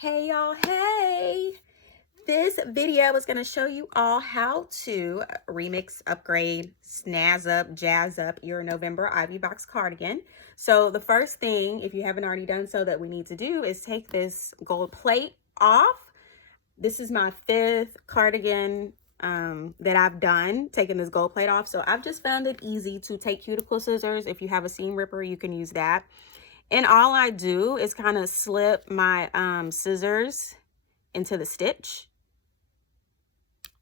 Hey y'all, hey! This video is going to show you all how to remix, upgrade, snazz up, jazz up your November Ivy Box cardigan. So the first thing, if you haven't already done so, that we need to do is take this gold plate off. This is my 5th cardigan that I've done, taking this gold plate off. So I've just found it easy to take cuticle scissors. If you have a seam ripper, you can use that. And all I do is kind of slip my scissors into the stitch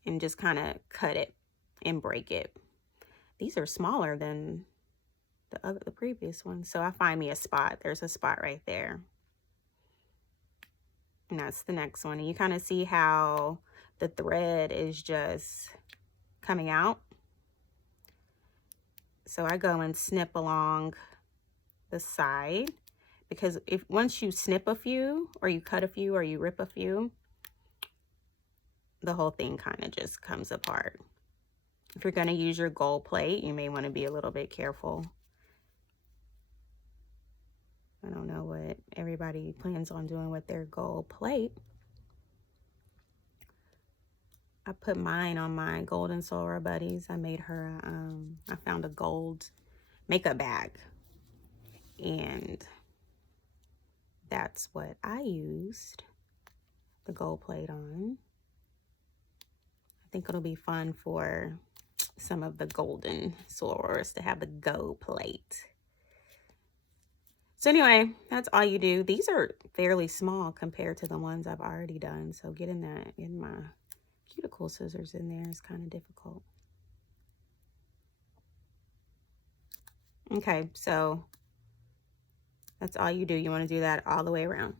and just kind of cut it and break it. These are smaller than the previous one. So I find me a spot. There's a spot right there. And that's the next one. And you kind of see how the thread is just coming out. So I go and snip along the side, because once you snip a few, or you cut a few, or you rip a few, the whole thing kind of just comes apart. If you're going to use your gold plate, you may want to be a little bit careful. I don't know what everybody plans on doing with their gold plate. I put mine on my Golden Sora Buddies. I made her, I found a gold makeup bag, and that's what I used the gold plate on. I think it'll be fun for some of the golden sorors to have the gold plate. So anyway, that's all you do. These are fairly small compared to the ones I've already done. So getting my cuticle scissors in there is kind of difficult. Okay, so that's all you do. You want to do that all the way around.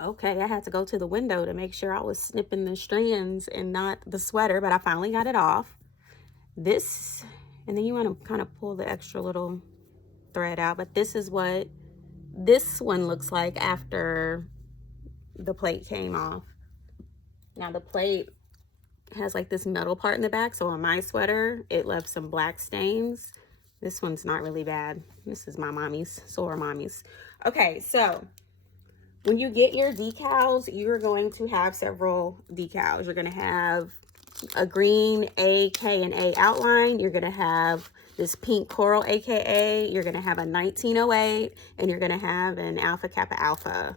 Okay, I had to go to the window to make sure I was snipping the strands and not the sweater, but I finally got it off. This, and then you want to kind of pull the extra little thread out, but this is what this one looks like after the plate came off. Now the plate has like this metal part in the back, so on my sweater it left some black stains. This one's not really bad. This is my mommy's, Sora mommy's. Okay, so when you get your decals, you're going to have several decals. You're going to have a green A, K, and A outline. You're going to have this pink coral, aka you're going to have a 1908, and you're going to have an Alpha Kappa Alpha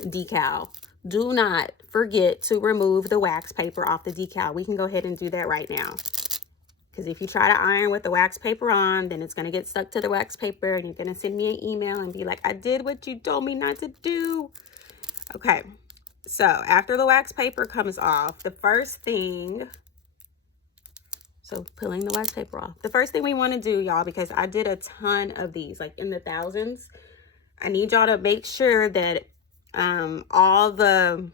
decal. Do not forget to remove the wax paper off the decal. We can go ahead and do that right now, because if you try to iron with the wax paper on, then it's going to get stuck to the wax paper, and you're going to send me an email and be like, I did what you told me not to do. Okay, so after the wax paper comes off, the first thing, so pulling the wax paper off, the first thing we want to do, y'all, because I did a ton of these, like in the thousands, I need y'all to make sure that all the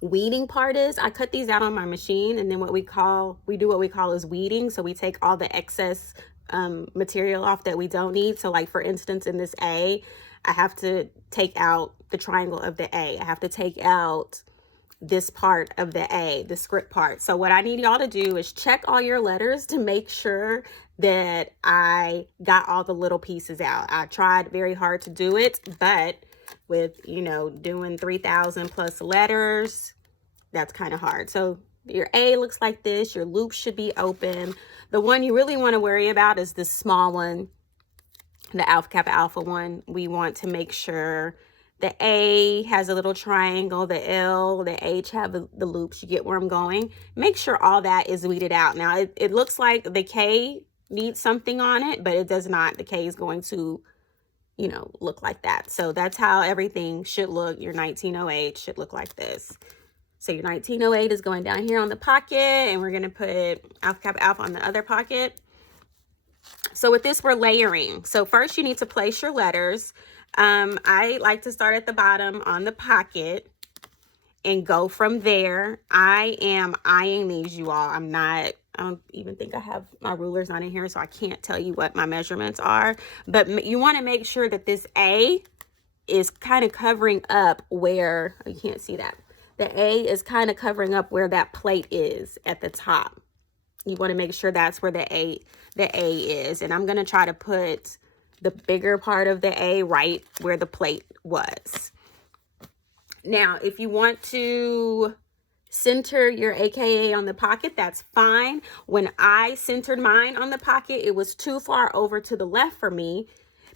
weeding part is, I cut these out on my machine, and then we do what we call is weeding. So we take all the excess material off that we don't need. So like for instance, in this A, I have to take out the triangle of the A. I have to take out this part of the A, the script part. So what I need y'all to do is check all your letters to make sure that I got all the little pieces out. I tried very hard to do it, but with, you know, doing 3,000 plus letters, that's kind of hard. So your A looks like this. Your loop should be open. The one you really want to worry about is this small one, the Alpha Kappa Alpha one. We want to make sure the A has a little triangle, the L, the H have the loops. You get where I'm going. Make sure all that is weeded out. Now it looks like the K needs something on it, but it does not. The K is going to, you know, look like that. So that's how everything should look. Your 1908 should look like this. So your 1908 is going down here on the pocket, and we're going to put Alpha Kappa Alpha on the other pocket. So with this, we're layering. So first you need to place your letters. I like to start at the bottom on the pocket and go from there. I am eyeing these, you all. I don't even think I have my rulers on in here, so I can't tell you what my measurements are. But you want to make sure that this A is kind of covering up where, you can't see that. The A is kind of covering up where that plate is at the top. You want to make sure that's where the A is. And I'm going to try to put the bigger part of the A right where the plate was. Now, if you want to center your AKA on the pocket, that's fine. When I centered mine on the pocket, it was too far over to the left for me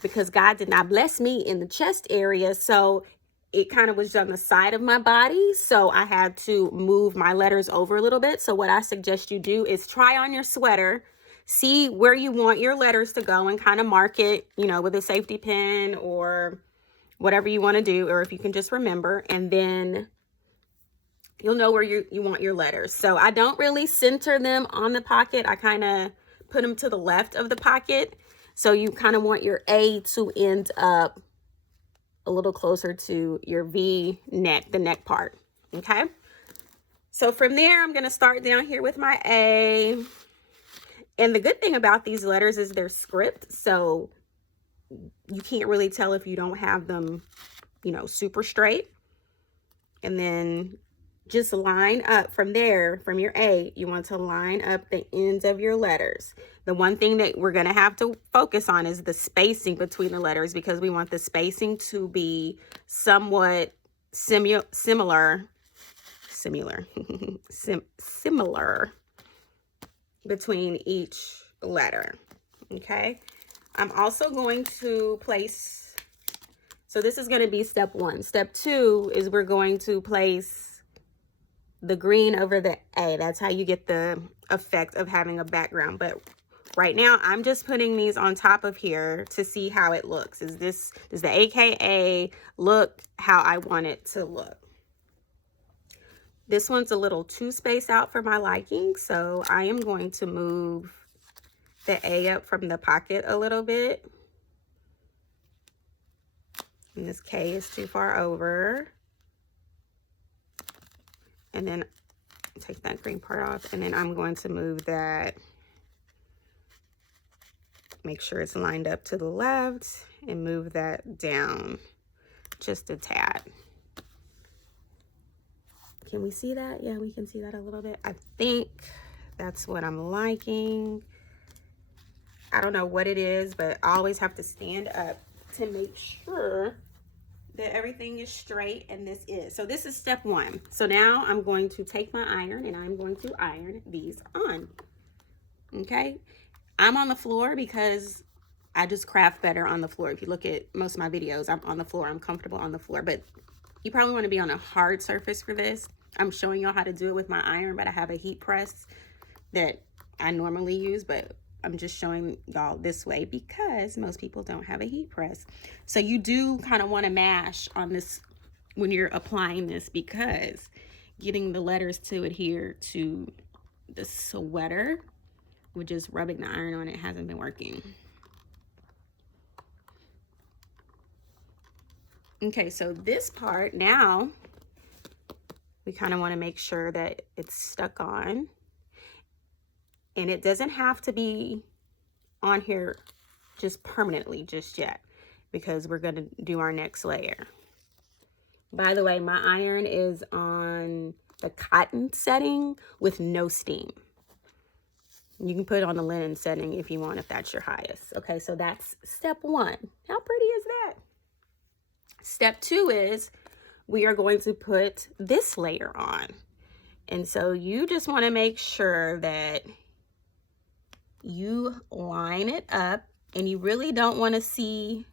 because God did not bless me in the chest area. So it kind of was on the side of my body. So I had to move my letters over a little bit. So what I suggest you do is try on your sweater, see where you want your letters to go and kind of mark it, you know, with a safety pin or whatever you want to do, or if you can just remember, and then you'll know where you want your letters. So I don't really center them on the pocket. I kind of put them to the left of the pocket. So you kind of want your A to end up a little closer to your V neck, the neck part. Okay. So from there, I'm going to start down here with my A. And the good thing about these letters is they're script. So you can't really tell if you don't have them, you know, super straight. And then just line up from there, from your A, you want to line up the ends of your letters. The one thing that we're going to have to focus on is the spacing between the letters, because we want the spacing to be somewhat similar between each letter. Okay. I'm also going to place, so this is going to be step 1. Step 2 is we're going to place the green over the A. That's how you get the effect of having a background. But right now, I'm just putting these on top of here to see how it looks. Does the AKA look how I want it to look? This one's a little too spaced out for my liking, so I am going to move the A up from the pocket a little bit. And this K is too far over. And then take that green part off, and then I'm going to move that, make sure it's lined up to the left, and move that down just a tad. Can we see that? Yeah, we can see that a little bit. I think that's what I'm liking. I don't know what it is, but I always have to stand up to make sure that everything is straight, and this is. So this is step 1. So now I'm going to take my iron and I'm going to iron these on. Okay. I'm on the floor because I just craft better on the floor. If you look at most of my videos, I'm on the floor. I'm comfortable on the floor, but you probably want to be on a hard surface for this. I'm showing y'all how to do it with my iron, but I have a heat press that I normally use, but I'm just showing y'all this way because most people don't have a heat press. So you do kind of want to mash on this when you're applying this, because getting the letters to adhere to the sweater with just rubbing the iron on it hasn't been working. Okay, so this part now, we kind of want to make sure that it's stuck on. And it doesn't have to be on here just permanently just yet, because we're going to do our next layer. By the way, my iron is on the cotton setting with no steam. You can put it on the linen setting if you want, if that's your highest. Okay, so that's step 1. How pretty is that? Step 2 is we are going to put this layer on. And so you just want to make sure that you line it up, and you really don't want to see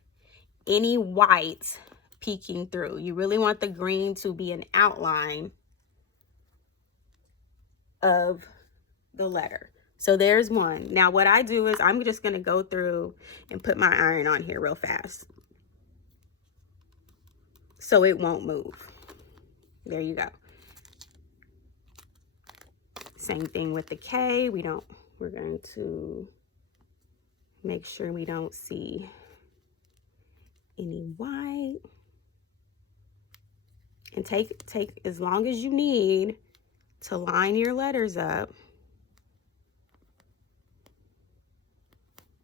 any white peeking through. You really want the green to be an outline of the letter. So there's one. Now what I do is I'm just going to go through and put my iron on here real fast so it won't move. There you go. Same thing with the K. We're going to make sure we don't see any white. And take as long as you need to line your letters up.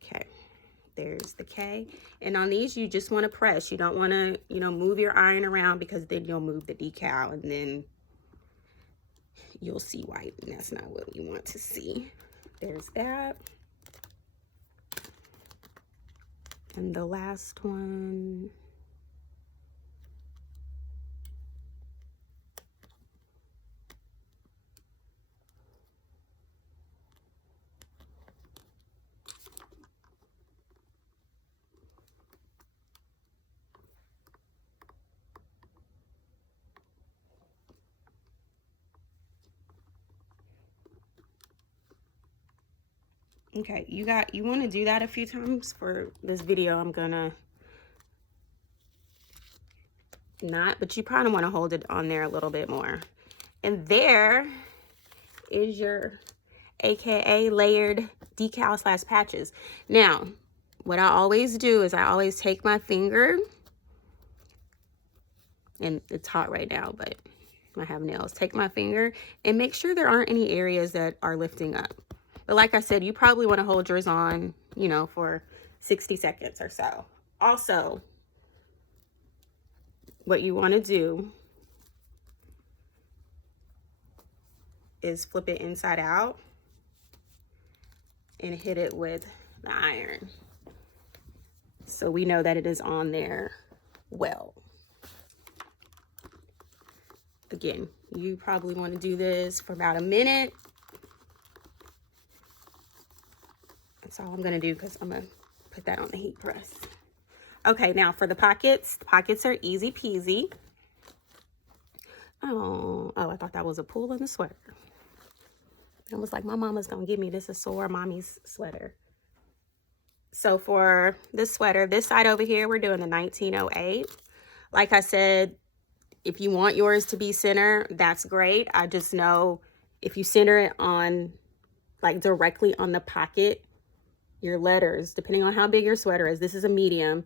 Okay, there's the K. And on these, you just want to press. You don't want to, move your iron around, because then you'll move the decal and then you'll see white, and that's not what we want to see. There's that. And the last one. Okay, you want to do that a few times. For this video, I'm gonna not, but you probably want to hold it on there a little bit more. And there is your AKA layered decal slash patches. Now, what I always do is I always take my finger, and it's hot right now, but I have nails. Take my finger and make sure there aren't any areas that are lifting up. But like I said, you probably want to hold yours on, you know, for 60 seconds or so. Also, what you want to do is flip it inside out and hit it with the iron, so we know that it is on there well. Again, you probably want to do this for about a minute. That's all I'm going to do, because I'm going to put that on the heat press. Okay, now for the pockets are easy peasy. Oh, I thought that was a pull in the sweater. I was like, my mama's going to give me this Asora mommy's sweater. So for this sweater, this side over here, we're doing the 1908. Like I said, if you want yours to be center, that's great. I just know if you center it on, like, directly on the pocket, your letters, depending on how big your sweater is, this is a medium,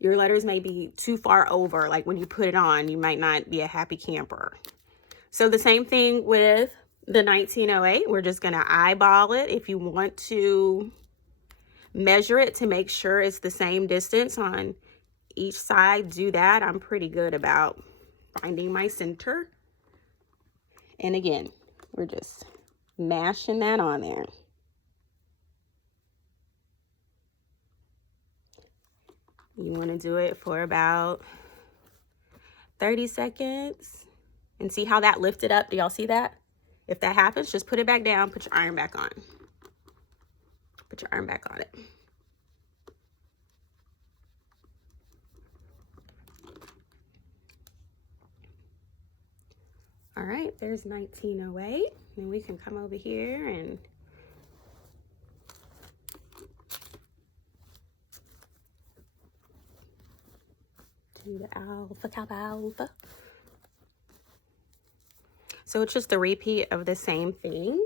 your letters may be too far over. Like when you put it on, you might not be a happy camper. So the same thing with the 1908. We're just going to eyeball it. If you want to measure it to make sure it's the same distance on each side, do that. I'm pretty good about finding my center. And again, we're just mashing that on there. You want to do it for about 30 seconds and see how that lifted up. Do y'all see that? If that happens, just put it back down, put your iron back on. Put your iron back on it. All right, there's 1908. And we can come over here and do the alpha, kappa alpha. So it's just a repeat of the same things.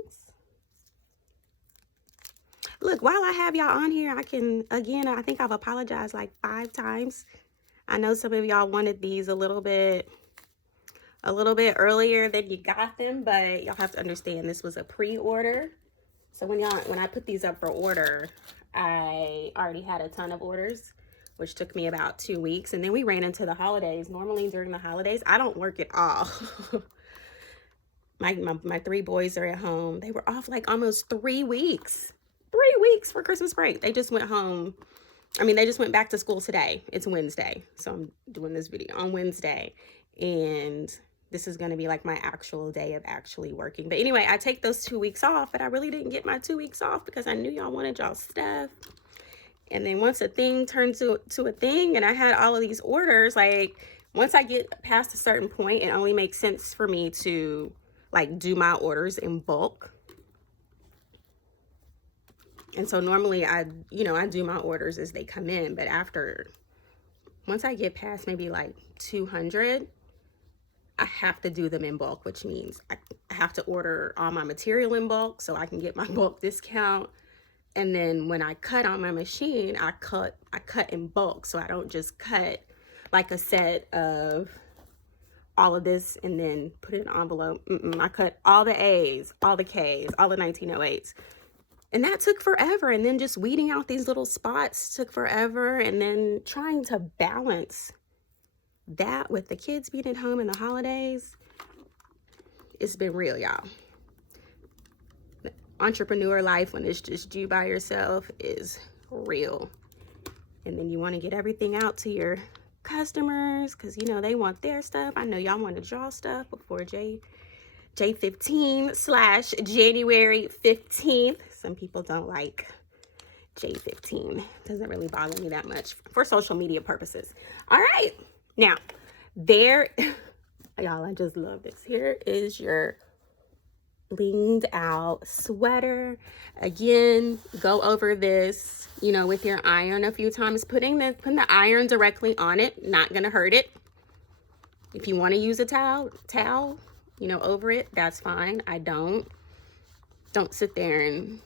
Look, while I have y'all on here, I can, again, I think I've apologized like 5 times. I know some of y'all wanted these a little bit earlier than you got them, but y'all have to understand this was a pre-order. So when I put these up for order, I already had a ton of orders, which took me about 2 weeks. And then we ran into the holidays. Normally during the holidays, I don't work at all. My 3 boys are at home. They were off like almost 3 weeks. 3 weeks for Christmas break. They just went home. I mean, they just went back to school today. It's Wednesday. So I'm doing this video on Wednesday. And this is going to be like my actual day of actually working. But anyway, I take those 2 weeks off, but I really didn't get my 2 weeks off because I knew y'all wanted y'all stuff. And then once a thing turned to a thing and I had all of these orders, like once I get past a certain point, it only makes sense for me to like do my orders in bulk. And so normally I do my orders as they come in, but once I get past maybe like 200, I have to do them in bulk, which means I have to order all my material in bulk so I can get my bulk discount. And then when I cut on my machine, I cut in bulk, so I don't just cut like a set of all of this and then put it in an envelope. I cut all the A's, all the K's, all the 1908s. And that took forever. And then just weeding out these little spots took forever. And then trying to balance that with the kids being at home in the holidays, it's been real, y'all. Entrepreneur life when it's just you by yourself is real. And then you want to get everything out to your customers because, you know, they want their stuff. I know y'all want to draw stuff before J15/January 15th. Some people don't like J15. Doesn't really bother me that much for social media purposes. All right. Now, y'all, I just love this. Here is your blinged out sweater. Again, go over this, you know, with your iron a few times. Putting the iron directly on it, not gonna hurt it. If you want to use a towel, you know, over it, that's fine. I don't sit there and,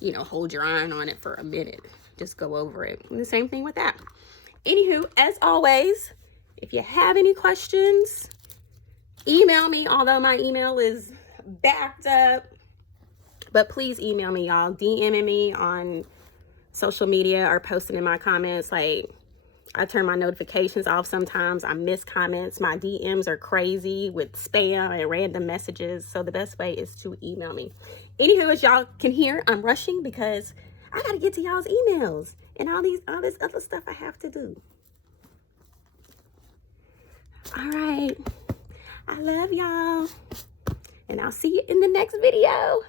you know, hold your iron on it for a minute. Just go over it. And the same thing with that. Anywho, as always, if you have any questions, email me, although my email is backed up. But please email me, y'all. DMing me on social media or posting in my comments. Like, I turn my notifications off sometimes. I miss comments. My DMs are crazy with spam and random messages. So the best way is to email me. Anywho, as y'all can hear, I'm rushing because I gotta get to y'all's emails and all this other stuff I have to do. All right. I love y'all. And I'll see you in the next video.